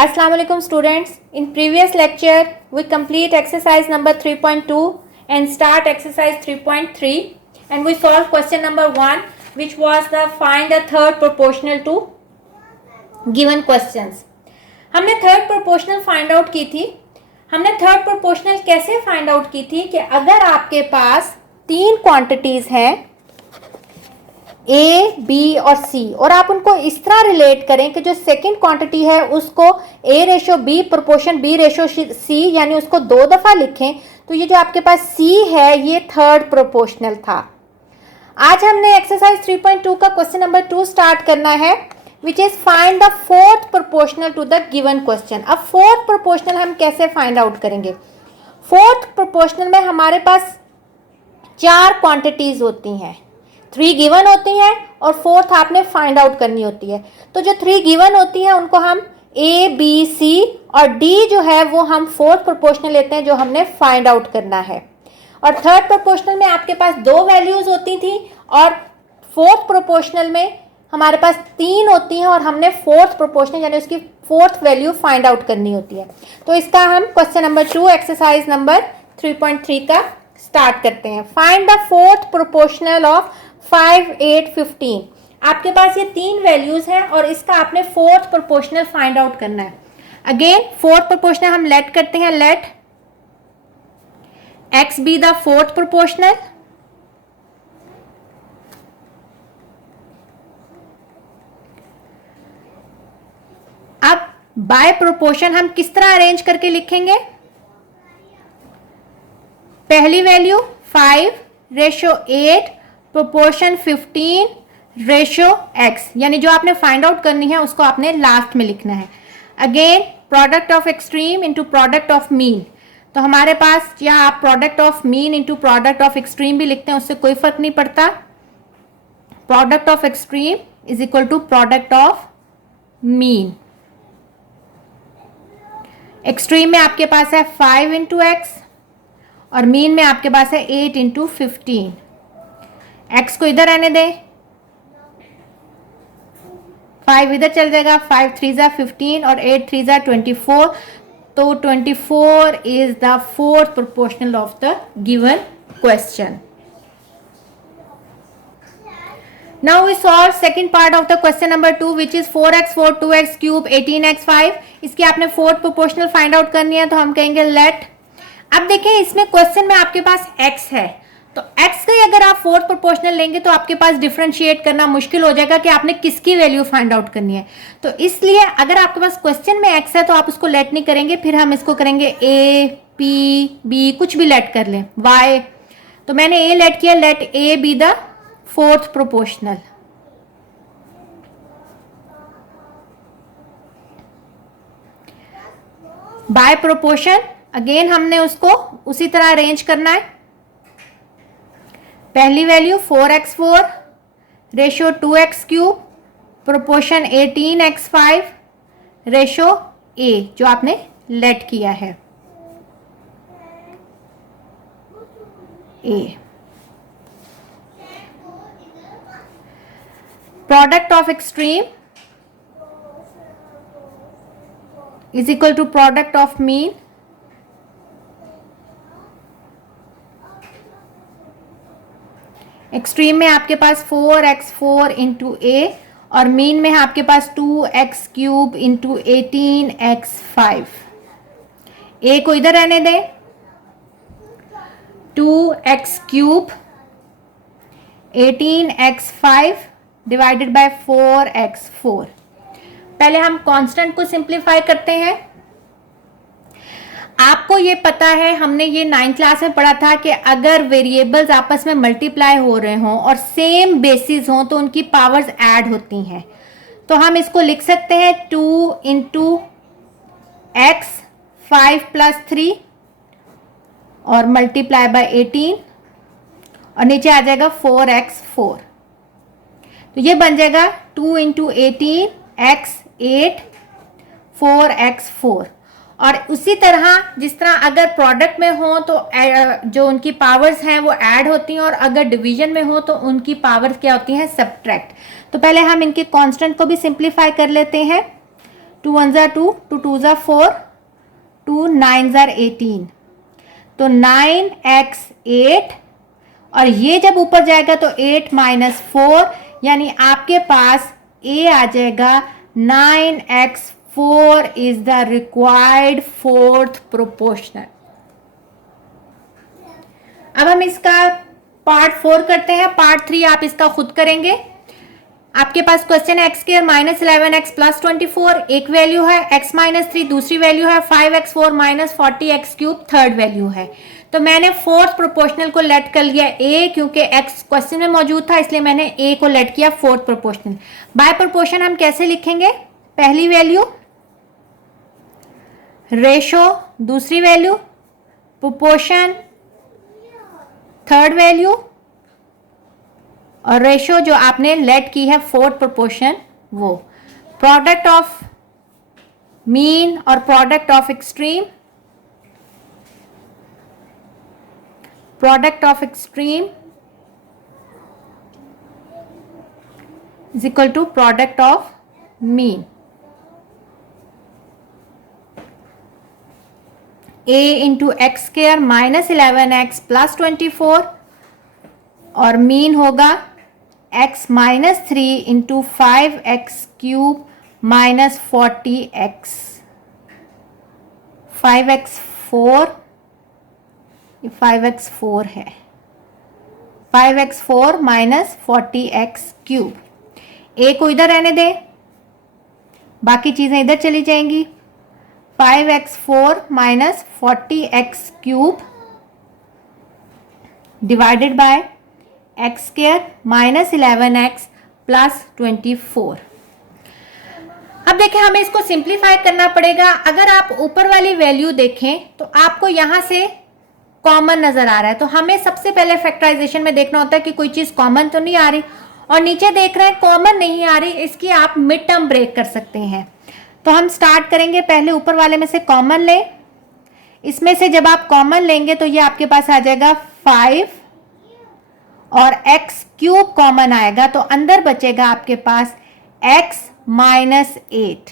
Assalamu alaikum students. In previous lecture, we complete exercise number 3.2 and start exercise 3.3 and we solve question number 1 which was the find the third proportional to given questions. हमने third proportional find out की थी. हमने third proportional कैसे find out की थी कि अगर आपके पास तीन क्वांटिटीज हैं ए, बी और सी और आप उनको इस तरह रिलेट करें कि जो सेकंड क्वांटिटी है उसको A ratio B proportion B ratio C यानी उसको दो दफा लिखें तो ये जो आपके पास सी है ये थर्ड प्रोपोर्शनल था. आज हमने एक्सरसाइज 3.2 का क्वेश्चन नंबर 2 स्टार्ट करना है which is find the fourth proportional to the given question. अब फोर्थ प्रोपोर्शनल हम कैसे फाइंड आउट करेंगे? फोर्थ प्रोपोर्शनल में हमारे पास चार क्वांटिटीज होती हैं, 3 गिवन होती हैं और फोर्थ आपने फाइंड आउट करनी होती है. तो जो 3 गिवन होती हैं उनको हम ए, बी, सी और डी जो है वो हम फोर्थ प्रोपोर्शनल लेते हैं जो हमने फाइंड आउट करना है. और थर्ड प्रोपोर्शनल में आपके पास 2 वैल्यूज होती थी और फोर्थ प्रोपोर्शनल में हमारे पास 3 होती हैं और हमने फोर्थ प्रोपोर्शनल यानी उसकी फोर्थ वैल्यू फाइंड आउट करनी होती है. तो इसका हम क्वेश्चन नंबर 2 एक्सरसाइज नंबर 3.3 का स्टार्ट करते हैं. Find the fourth proportional of 5, 8, 15. आपके पास ये 3 वैल्यूज हैं और इसका आपने फोर्थ प्रोपोर्शनल फाइंड आउट करना है. अगेन फोर्थ प्रोपोर्शनल हम लेट करते हैं, let x be the fourth proportional. अब बाय प्रोपोर्शन हम किस तरह अरेंज करके लिखेंगे? पहली value 5 ratio 8 proportion 15 ratio x यानी जो आपने फाइंड आउट करनी है उसको आपने लास्ट में लिखना है. Again product of extreme into product of mean. तो हमारे पास यहाँ आप product of mean into product of extreme भी लिखते हैं, उससे कोई फर्क नहीं पड़ता. Product of extreme is equal to product of mean. Extreme में आपके पास है 5 इंटू एक्स और मीन में आपके पास है 8 इंटू 15. x को इधर रहने दें, 5 इधर चल जाएगा, 5 3 जा 15 और 8 3 जा 24. तो 24 is the fourth proportional of the given question. Now we solve second part of the question number 2 which is 4x4 2x cube 18x 5. इसकी आपने फोर्थ प्रोपोर्शनल फाइंड आउट करनी है तो हम कहेंगे लेट. अब देखें इसमें क्वेश्चन में आपके पास x है तो x का अगर आप फोर्थ प्रोपोर्शनल लेंगे तो आपके पास डिफरेंशिएट करना मुश्किल हो जाएगा कि आपने किसकी वैल्यू फाइंड आउट करनी है. तो इसलिए अगर आपके पास क्वेश्चन में x है तो आप उसको लेट नहीं करेंगे, फिर हम इसको करेंगे a, p, b कुछ भी लेट कर लें, y. तो मैंने a लेट किया, let a be the fourth proportional. By proportion again हमने उसको उसी तरह अरेंज करना है. पहली value 4x4 ratio 2x cube proportion 18x5 ratio a जो आपने लेट किया है a. Product of extreme is equal to product of mean. Extreme में आपके पास 4x4 इंटू ए और मीन में आपके पास 2x क्यूब इंटू 18x5. ए को इधर रहने दें, 2x cube 18x5 divided by 4x4. पहले हम कांस्टेंट को सिंप्लीफाई करते हैं. आपको ये पता है, हमने ये 9th क्लास में पढ़ा था कि अगर वेरिएबल्स आपस में मल्टीप्लाई हो रहे हों और सेम बेसिस हों तो उनकी पावर्स ऐड होती हैं. तो हम इसको लिख सकते हैं 2 इंटू एक्स 5 प्लस 3 और मल्टीप्लाई बाय 18 और नीचे आ जाएगा 4x4. तो ये बन जाएगा 2 इंटू 18 x 8 4x4. और उसी तरह जिस तरह अगर प्रोडक्ट में हो तो जो उनकी पावर्स हैं वो ऐड होती हैं और अगर डिवीजन में हो तो उनकी पावर्स क्या होती हैं, सब्ट्रैक्ट. तो पहले हम इनके कांस्टेंट को भी सिंप्लीफाई कर लेते हैं. 2 1 ज़ा 2, 2 2 ज़ा 4, 2 9 ज़ा 18, तो 9x 8, और ये जब ऊपर जाएगा तो 8 माइनस 4, यानी आपके पास a आ जाएगा 9x 4 is the required fourth proportional. अब हम इसका पार्ट 4 करते हैं, पार्ट 3 आप इसका खुद करेंगे। आपके पास क्वेश्चन है x square minus 11x plus 24, एक वैल्यू है, x माइनस 3 दूसरी वैल्यू है, 5x4 minus 40x cube third value है। तो मैंने फोर्थ प्रोपोर्शनल को लेट कर लिया a, क्योंकि x क्वेश्चन में मौजूद था इसलिए मैंने a को लेट किया फोर्थ प्रोपोर्शनल। बाय प्रोपोर्शन हम कैसे लिखेंगे, पहली वैल्यू रेशो, दूसरी वैल्यू प्रोपोर्शन, थर्ड वैल्यू, और रेशो जो आपने लेट की है फोर्थ प्रोपोर्शन वो। प्रोडक्ट ऑफ मीन और product of extreme, product of extreme is equal to product of mean. a into x square minus 11x plus 24, और mean होगा x minus 3 into 5x cube minus 40x, 5x4, 5x4 है, 5x4 minus 40x cube. a को इधर रहने दें, बाकी चीज़ें इधर चली जाएंगी। 5x4 minus 40x cube divided by x square minus 11x plus 24। अब देखें हमें इसको सिंप्लीफाई करना पड़ेगा। अगर आप ऊपर वाली वैल्यू देखें तो आपको यहां से कॉमन नजर आ रहा है, तो हमें सबसे पहले फैक्टराइजेशन में देखना होता है कि कोई चीज कॉमन तो नहीं आ रही, और नीचे देख रहे हैं कॉमन नहीं आ रही, इसकी आप मिड टर्म ब्रेक कर सकते हैं। तो हम स्टार्ट करेंगे, पहले ऊपर वाले में से कॉमन लें। इसमें से जब आप कॉमन लेंगे तो ये आपके पास आ जाएगा 5 और x क्यूब कॉमन आएगा, तो अंदर बचेगा आपके पास x माइनस 8।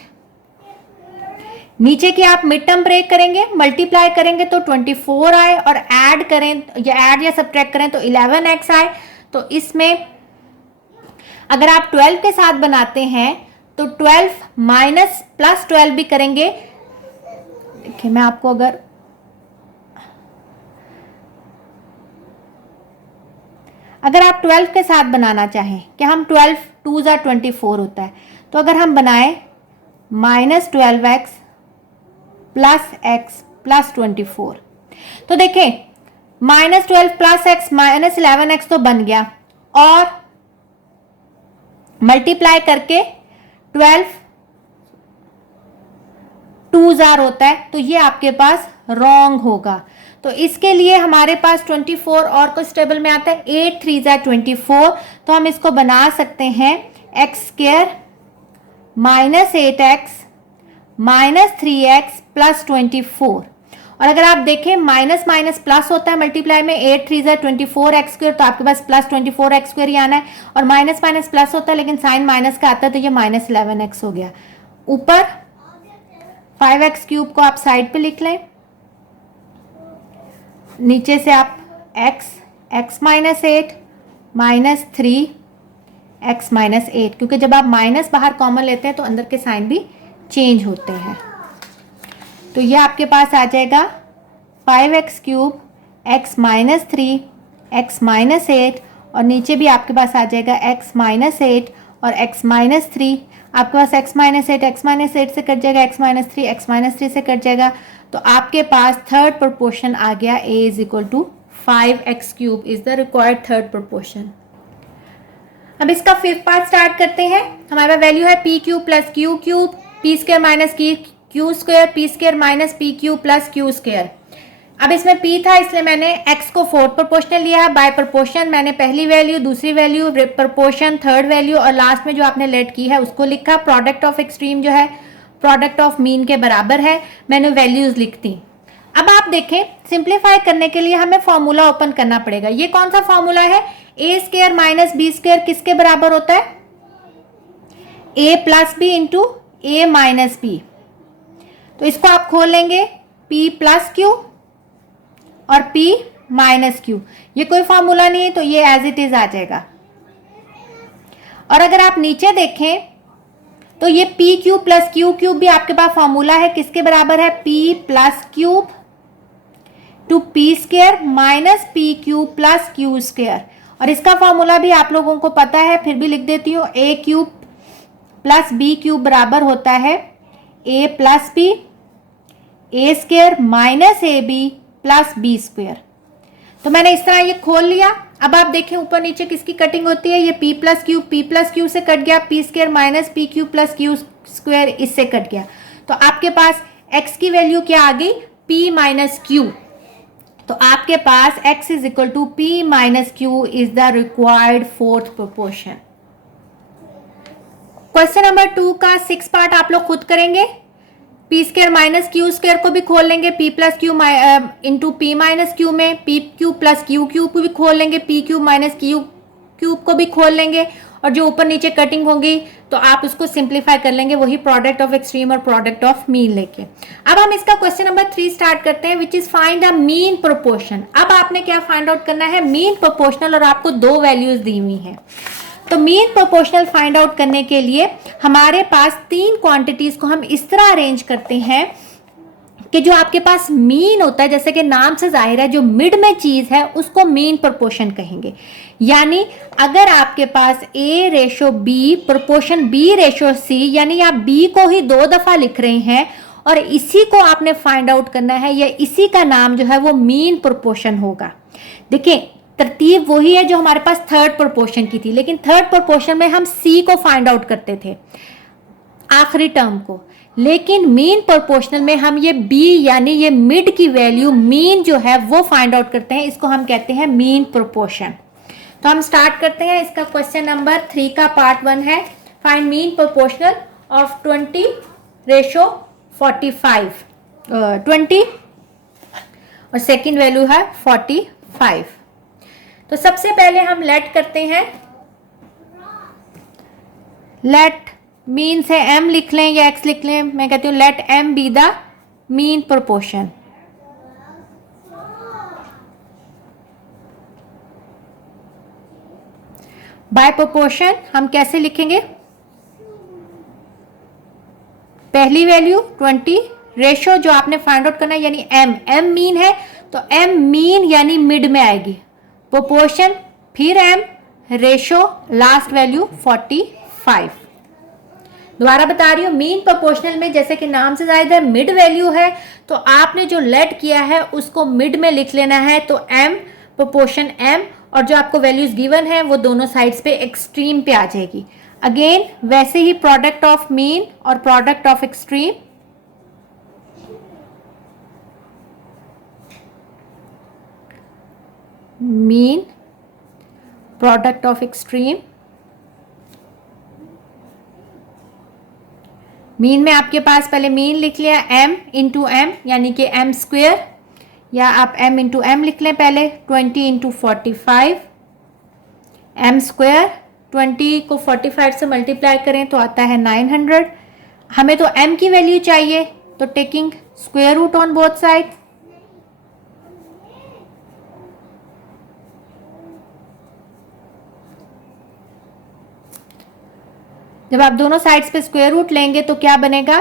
नीचे की आप मिड टर्म ब्रेक करेंगे, मल्टीप्लाई करेंगे तो 24 आए, और ऐड करें या ऐड या सब्ट्रैक्ट करें तो 11x आए। तो इसमें अगर आप 12 के साथ बनाते हैं तो 12 माइनस प्लस 12 भी करेंगे। देखिए मैं आपको अगर आप 12 के साथ बनाना चाहें कि हम 12 2 ज़ा 24 होता है, तो अगर हम बनाएं minus 12x plus x plus 24, तो देखें minus 12 plus x minus 11x तो बन गया, और मल्टीप्लाई करके 12 2 ज़ार होता है, तो ये आपके पास रॉन्ग होगा। तो इसके लिए हमारे पास 24 और कुछ टेबल में आता है 8 3 ज़ा 24, तो हम इसको बना सकते हैं x square minus 8x minus 3x plus 24। और अगर आप देखें माइनस माइनस प्लस होता है मल्टीप्लाई में, 8 3 ज़ा 24 एक्स स्क्वायर, तो आपके पास प्लस 24 एक्स स्क्वायर ही आना है, और माइनस माइनस प्लस होता है लेकिन साइन माइनस का आता है, तो ये माइनस 11x हो गया। ऊपर 5x क्यूब को आप साइड पे लिख लें, नीचे से आप x minus 8 minus 3x minus 8, क्योंकि जब आप माइनस बाहर कॉमन लेते हैं तो अंदर के साइन भी चेंज होते हैं। तो ये आपके पास आ जाएगा 5x cube x minus 3 x minus 8, और नीचे भी आपके पास आ जाएगा x माइनस 8 और x माइनस 3। आपके पास x माइनस 8 से कट जाएगा, x माइनस 3 से कट जाएगा, तो आपके पास थर्ड प्रोपोर्शन आ गया a is equal to 5x cube is the required third proportion. अब इसका फिफ्थ पार्ट स्टार्ट करते हैं। हमारे पास वैल्यू है p cube plus Q cube, p square minus Q square, p square minus p cube plus q square. अब इसमें p था इसलिए मैंने x को फोर्थ प्रोपोर्शनल लिया है। बाय प्रोपोर्शन मैंने पहली वैल्यू, दूसरी वैल्यू, प्रोपोर्शन, थर्ड वैल्यू, और लास्ट में जो आपने लेट की है उसको लिखा। प्रोडक्ट ऑफ एक्सट्रीम जो है प्रोडक्ट ऑफ मीन के बराबर है, मैंने वैल्यूज लिख दी। अब आप देखें सिंप्लीफाई करने के लिए हमें फॉर्मूला ओपन करना पड़ेगा। ये कौन सा फॉर्मूला है, ए स्क्वायर माइनस बी स्क्वायर किसके बराबर होता है, A plus B into A minus P. तो इसको आप खोल लेंगे पी प्लस क्यू और पी माइनस क्यू, ये कोई फॉर्मूला नहीं है तो ये एज इट इज आ जाएगा। और अगर आप नीचे देखें तो ये P cube plus Q cube भी आपके पास फॉर्मूला है, किसके बराबर है, P plus cube two P square minus p cube plus q square. और इसका फॉर्मूला भी आप लोगों को पता है, फिर भी लिख देती हूँ, A cube plus B cube बराबर होता है A plus B, A square minus A B plus B square. तो मैंने इस तरह ये खोल लिया। अब आप देखें ऊपर नीचे किसकी कटिंग होती है, ये p प्लस क्यू से कट गया, P square minus P Q plus q square इससे कट गया। तो आपके पास x की वैल्यू क्या आ गई, p माइनस क्यू। तो आपके पास x is equal to p minus Q is the required fourth proportion. Question number 2 का 6 पार्ट आप लोग खुद करेंगे। P square minus Q square को भी खोल लेंगे, P plus Q into P minus Q में, P cube plus Q cube को भी खोल लेंगे, P cube minus Q cube को भी खोल लेंगे, और जो ऊपर नीचे कटिंग होगी तो आप उसको सिंप्लीफाई कर लेंगे, वही प्रोडक्ट ऑफ एक्सट्रीम और प्रोडक्ट ऑफ मीन लेके। अब हम इसका क्वेश्चन नंबर 3 स्टार्ट करते हैं, विच is find the mean proportion. अब आपने क्या फाइंड आउट करना है, मीन प्रोपोर्शनल, और आपको 2 वैल्यूज दी हुई हैं। तो मीन प्रोपोर्शनल फाइंड आउट करने के लिए हमारे पास 3 क्वांटिटीज को हम इस तरह अरेंज करते हैं कि जो आपके पास मीन होता है, जैसे कि नाम से जाहिर है, जो मिड में चीज है उसको मीन प्रोपोर्शन कहेंगे। यानी अगर आपके पास A ratio B proportion B ratio C, यानी आप B को ही 2 दफा लिख रहे हैं और इसी को आपने फाइंड आउट करना है, या इसी का नाम जो है वो मीन प्रोपोर्शन होगा। देखिए तरतीब वही है जो हमारे पास थर्ड प्रोपोर्शन की थी, लेकिन थर्ड प्रोपोर्शन में हम C को फाइंड आउट करते थे, आखिरी टर्म को, लेकिन मीन प्रोपोर्शनल में हम ये B यानी ये मिड की वैल्यू मीन जो है वो फाइंड आउट करते हैं, इसको हम कहते हैं मीन प्रोपोर्शन। तो हम स्टार्ट करते हैं। इसका क्वेश्चन नंबर 3 का पार्ट 1 है, find mean proportional of 20 ratio 45, 20 और सेकेंड वैल्यू है 45। तो सबसे पहले हम लेट करते हैं, लेट मीन से m लिख लें या x लिख लें, मैं कहती हूं let m be the mean proportion. By proportion हम कैसे लिखेंगे, पहली वैल्यू 20 रेशो जो आपने फाइंड आउट करना है यानी m मीन है तो m मीन यानी मिड में आएगी, प्रोपोर्शन फिर m रेशो लास्ट वैल्यू 45। दोबारा बता रही हूँ, मीन प्रोपोर्शनल में जैसे कि नाम से जाहिर है मिड वैल्यू है, तो आपने जो लेट किया है उसको मिड में लिख लेना है, तो m प्रोपोर्शन m और जो आपको वैल्यूज गिवन है वो दोनों साइड्स पे एक्सट्रीम पे आ जाएगी। अगेन वैसे ही प्रोडक्ट ऑफ मीन और product of extreme, mean product of extreme, mean में आपके पास पहले मीन लिख लिया m इंटू एम यानी कि m स्क्वेयर, या आप m इंटू एम लिख लें पहले, 20 इंटू 45 m स्क्वेयर, 20 को 45 से मल्टीप्लाई करें तो आता है 900। हमें तो m की वैल्यू चाहिए, तो taking square root on both side, जब आप दोनों साइड्स पे स्क्वायर रूट लेंगे तो क्या बनेगा,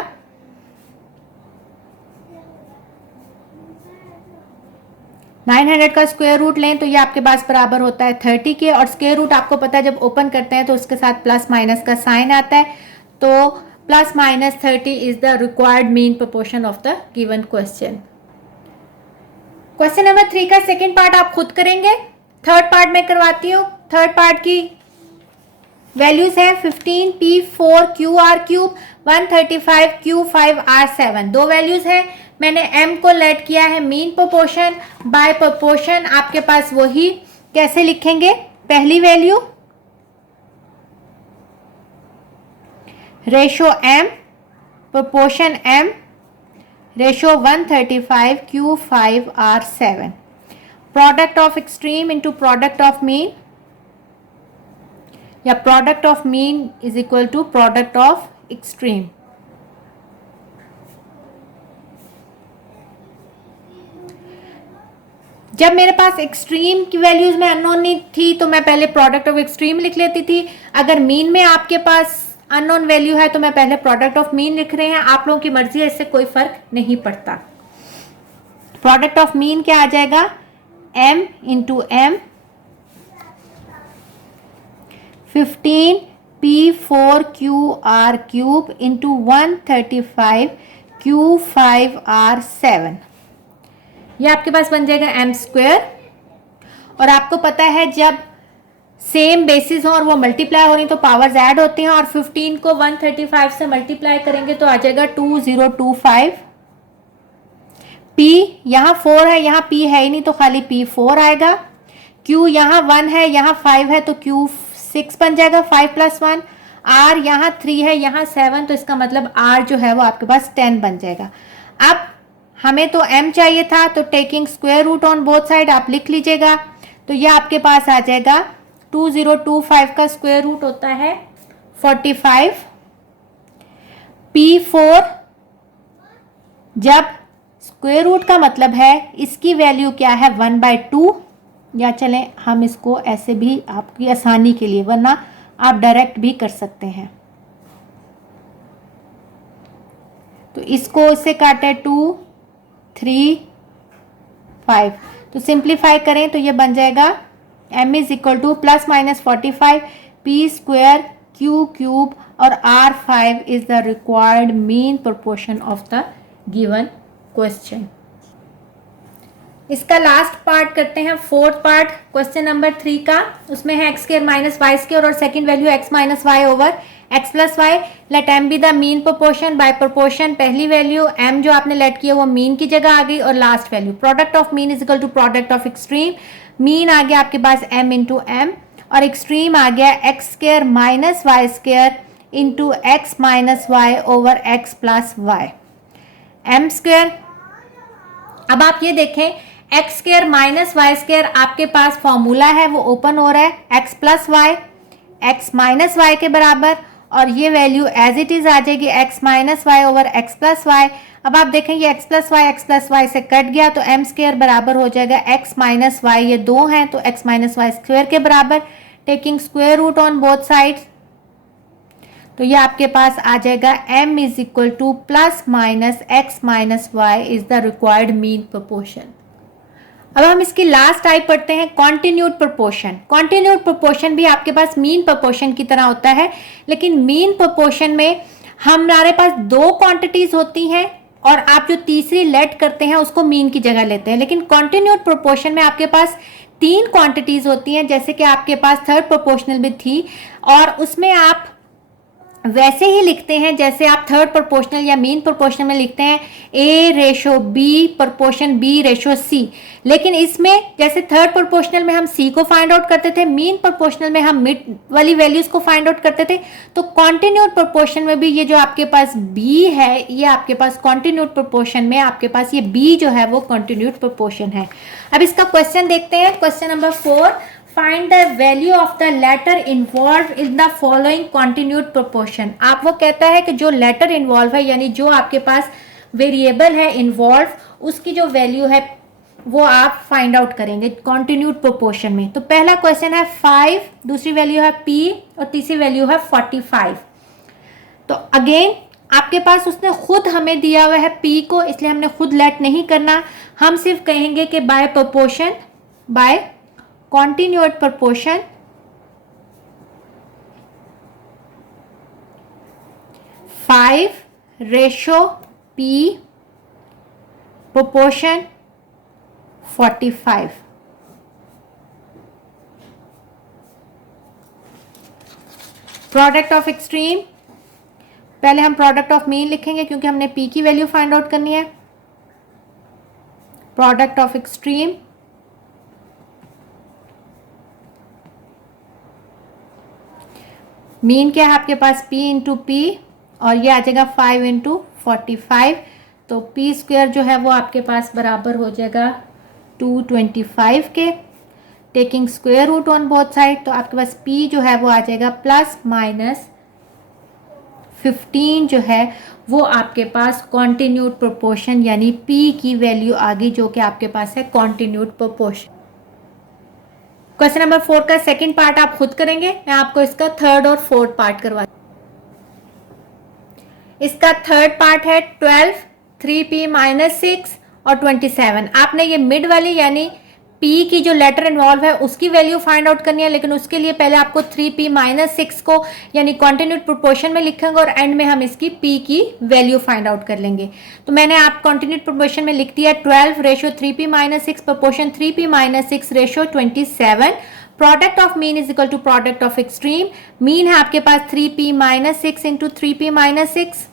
नाइन 900 का स्क्वायर रूट लें तो ये आपके पास बराबर होता है 30 के, और स्क्वायर रूट आपको पता है जब ओपन करते हैं तो उसके साथ प्लस माइनस का साइन आता है, तो plus minus 30 is the required mean proportion of the given question. Question number 3 का सेकेंड पार्ट आप खुद करेंगे, थर्ड पार्ट में करवाती हूँ। थर्ड पार्ट की वैल्यूज है 15 P4 QR cube 135 Q5 R7, 2 values है। मैंने m को लेट किया है मीन प्रोपोर्शन, बाय प्रोपोर्शन आपके पास वही, कैसे लिखेंगे, पहली value ratio m proportion m ratio 135 Q5 R7, product of extreme into product of mean, या product of mean is equal to product of extreme. जब मेरे पास एक्सट्रीम की वैल्यूज में अननोन नहीं थी तो मैं पहले प्रोडक्ट ऑफ एक्सट्रीम लिख लेती थी। अगर मीन में आपके पास अननोन वैल्यू है तो मैं पहले प्रोडक्ट ऑफ मीन लिख रहे हैं, आप लोगों की मर्जी है, इससे कोई फर्क नहीं पड़ता। प्रोडक्ट ऑफ मीन क्या आ जाएगा, m into m 15 P4QR cube into 135 Q5R7, ये आपके पास बन जाएगा m स्क्वायर। और आपको पता है जब सेम बेसिस हो और वो मल्टीप्लाई हो रही तो पावर्स ऐड होती हैं, और 15 को 135 से मल्टीप्लाई करेंगे तो आ जाएगा 2025। P यहाँ 4 है, यहाँ P है ही नहीं तो खाली P4 आएगा। Q यहाँ 1 है, यहाँ 5 है तो Q6 बन जाएगा 5 + 1। R यहाँ 3 है, यहाँ 7, तो इसका मतलब R जो है वो आपके पास 10 बन जाएगा। अब हमें तो M चाहिए था, तो taking square root on both side आप लिख लीजिएगा, तो ये आपके पास आ जाएगा 2025 का स्क्वायर रूट होता है 45। P4 जब स्क्वायर रूट का मतलब है इसकी वैल्यू क्या है 1/2, या चलें हम इसको ऐसे भी आपकी आसानी के लिए, वरना आप डायरेक्ट भी कर सकते हैं। तो इसको इससे काटे 2 3 5, तो सिंप्लीफाई करें तो ये बन जाएगा m is equal to ±45 p square q cube और r5 is the required mean proportion of the given question. इसका लास्ट पार्ट करते हैं, फोर्थ पार्ट क्वेश्चन नंबर 3 का। उसमें है x² - y² और second value x - y over x + y। Let m be the mean proportion by proportion. पहली value m जो आपने लेट किया वो मीन की जगह आ गई, और last value product of mean is equal to product of extreme. Mean आ गया आपके पास m इंटू एम, और एक्सट्रीम आ गया x² - y² into x - y over x + y m square. अब आप ये देखें x² - y² आपके पास फॉर्मूला है वो ओपन हो रहा है, x + y x - y के बराबर, और ये वैल्यू एज इट इज आ जाएगी x - y over x + y। अब आप देखें ये x + y से कट गया तो m² बराबर हो जाएगा x - y, ये दो हैं तो x - y² के बराबर, taking square root on both sides, तो ये आपके पास आ जाएगा m is equal to ±x - y is the required mean proportion. अब हम इसकी लास्ट टाइप पढ़ते हैं, कॉन्टिन्यूड प्रोपोर्शन। कॉन्टिन्यूड प्रोपोर्शन भी आपके पास मीन प्रोपोर्शन की तरह होता है, लेकिन मीन प्रोपोर्शन में हमारे पास दो क्वांटिटीज होती हैं और आप जो तीसरी लेट करते हैं उसको मीन की जगह लेते हैं। लेकिन कॉन्टिन्यूड प्रोपोर्शन में आपके पास 3 क्वांटिटीज होती हैं, जैसे कि आपके पास थर्ड प्रोपोर्शनल में थी, और उसमें आप वैसे ही लिखते हैं जैसे आप थर्ड प्रोपोर्शनल या मीन प्रोपोर्शनल में लिखते हैं A/B प्रोपोर्शन B/C। लेकिन इसमें जैसे थर्ड प्रोपोर्शनल में हम C को फाइंड आउट करते थे, मीन प्रोपोर्शनल में हम मिड वाली वैल्यूज को फाइंड आउट करते थे, तो कॉन्टिन्यूड प्रोपोर्शन में भी ये जो आपके पास B है, ये आपके पास कॉन्टिन्यूड प्रोपोर्शन में आपके पास ये B जो है वो कॉन्टिन्यूड प्रोपोर्शन है। अब इसका क्वेश्चन देखते हैं, question number 4, find the value of the letter involve in the following continued proportion. आप वो कहता है कि जो लेटर इन्वॉल्व है, यानी जो आपके पास वेरिएबल है इन्वॉल्व, उसकी जो वैल्यू है वो आप फाइंड आउट करेंगे कॉन्टिन्यूड प्रोपोर्शन में। तो पहला क्वेश्चन है 5, दूसरी वैल्यू है p और तीसरी वैल्यू है 45। तो अगेन आपके पास उसने खुद हमें दिया हुआ है p को, इसलिए हमने खुद लेट नहीं करना, हम सिर्फ कहेंगे कि by proportion, by continued proportion (5) ratio p proportion 45। Product of extreme, पहले हम प्रोडक्ट ऑफ मीन लिखेंगे क्योंकि हमने p की वैल्यू फाइंड आउट करनी है। प्रोडक्ट ऑफ एक्सट्रीम मीन क्या है आपके पास p इंटू पी, और ये आ जाएगा 5 इंटू 45, तो p स्क्वायर जो है वो आपके पास बराबर हो जाएगा 225 के, taking square root on both side, तो आपके पास p जो है वो आ जाएगा ±5 15 जो है वो आपके पास कॉन्टिन्यूड प्रोपोर्शन यानी P की वैल्यू आ गई, जो कि आपके पास है कॉन्टिन्यूड प्रोपोर्शन। क्वेश्चन नंबर 4 का सेकंड पार्ट आप खुद करेंगे, मैं आपको इसका थर्ड और फोर्थ पार्ट करवा। इसका थर्ड पार्ट है 12, 3p माइनस 6 और 27। आपने ये मिड वाली यानी p की जो लेटर इन्वॉल्व है उसकी वैल्यू फाइंड आउट करनी है, लेकिन उसके लिए पहले आपको 3p माइनस 6 को यानी कॉन्टिन्यूड प्रोपोर्शन में लिखेंगे और एंड में हम इसकी p की वैल्यू फाइंड आउट कर लेंगे। तो मैंने आप कॉन्टिन्यूड प्रोपोर्शन में लिख दिया 12 ratio 3p minus 6 proportion 3p minus 6 ratio 27। Product of mean is equal to product of extreme. Mean है आपके पास 3p minus 6 into 3p minus 6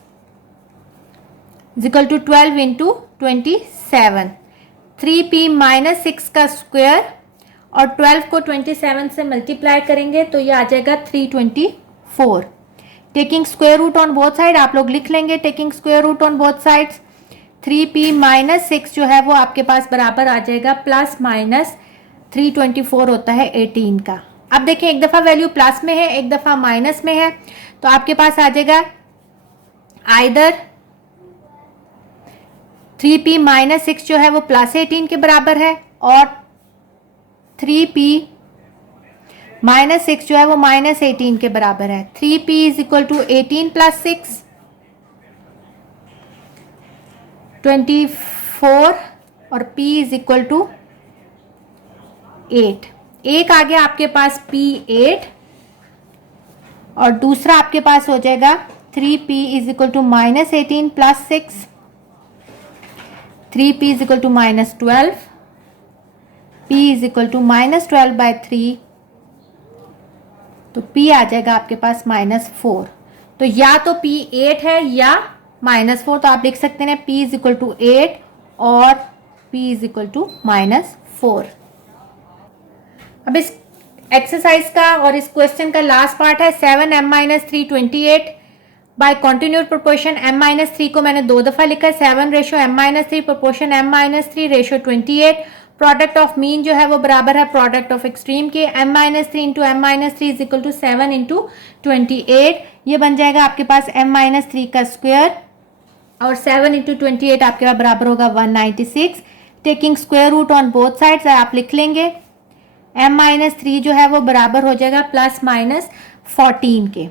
is equal to 12 into 27। 3p minus 6 का स्क्वायर और 12 को 27 से मल्टीप्लाई करेंगे तो ये आ जाएगा 324। Taking square root on both side आप लोग लिख लेंगे, taking square root on both sides 3p minus 6 जो है वो आपके पास बराबर आ जाएगा प्लस माइनस 324 होता है 18 का। अब देखें एक दफ़ा वैल्यू प्लस में है एक दफ़ा माइनस में है, तो आपके पास आ जाएगा आइदर 3p माइनस 6 जो है वो प्लस 18 के बराबर है और 3p माइनस 6 जो है वो माइनस 18 के बराबर है। 3p is equal to 18 plus 6 24 और p इज इक्वल टू 8। एक आ गया आपके पास p 8 और दूसरा आपके पास हो जाएगा 3p is equal to minus 18 plus 6, 3p is equal to minus 12, p is equal to minus 12 by 3, तो p आ जाएगा आपके पास माइनस 4। तो या तो p 8 है या माइनस 4, तो आप लिख सकते हैं p इज इक्वल टू 8 और p is equal to minus 4। अब इस एक्सरसाइज का और इस क्वेश्चन का लास्ट पार्ट है 7m minus 3 28 by continued proportion m minus 3 को मैंने 2 दफ़ा लिखा है 7 ratio m minus 3 proportion m minus 3 ratio 28। Product of mean जो है वो बराबर है प्रोडक्ट ऑफ एक्सट्रीम के, m minus 3 into m minus 3 is equal to 7 into 28। ये बन जाएगा आपके पास m माइनस 3 का स्क्वायर और 7 इंटू 28 आपके पास बराबर होगा 196। Taking square root on both sides आप लिख लेंगे, m माइनस 3 जो है वो बराबर हो जाएगा प्लस माइनस 14 के।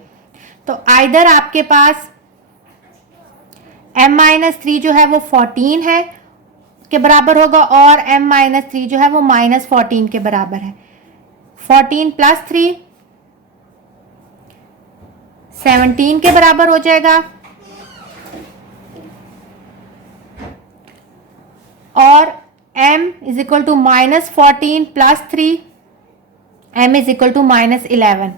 तो आइदर आपके पास m माइनस 3 जो है वो 14 है के बराबर होगा और m माइनस 3 जो है वो माइनस 14 के बराबर है। 14 प्लस 3 17 के बराबर हो जाएगा और m is equal to minus 14 plus 3 m is equal to minus 11।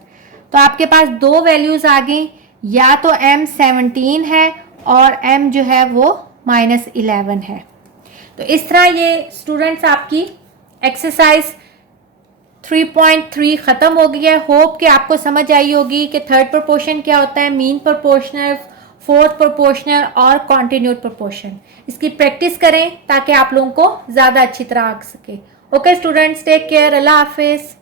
तो आपके पास दो वैल्यूज आ गई, या तो m 17 है और m जो है वो माइनस 11 है। तो इस तरह ये स्टूडेंट्स आपकी एक्सरसाइज 3.3 ख़त्म हो गई है। होप कि आपको समझ आई होगी कि थर्ड प्रोपोर्शन क्या होता है, मीन प्रोपोर्शनल, फोर्थ प्रोपोर्शनल और कॉन्टिन्यूड प्रोपोर्शन। इसकी प्रैक्टिस करें ताकि आप लोगों को ज़्यादा अच्छी तरह आ सके। ओके स्टूडेंट्स, टेक केयर, अल्लाह हाफिज़।